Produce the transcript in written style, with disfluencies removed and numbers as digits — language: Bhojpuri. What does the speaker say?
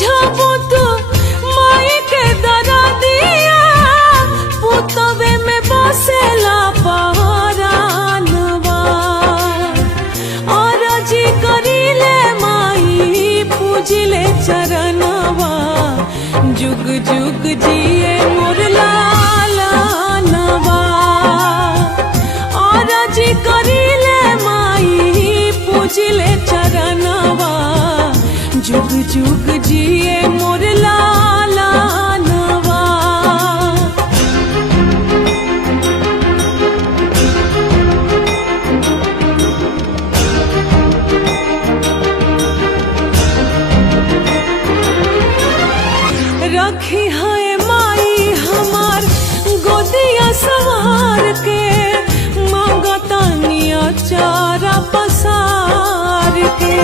बुझबू तू माई के दरदिया पुतवे में बसेला पहरानवा और जी करीले माई पूजिले चरणवा जुग जुग जिए मोर लालनवा और जी करीले माई पूजिले चरणवा जुग जुग जिए मोर लालनवा। रखी है माई हमार गोदिया सवार के मांगतानिया चारा पसार के।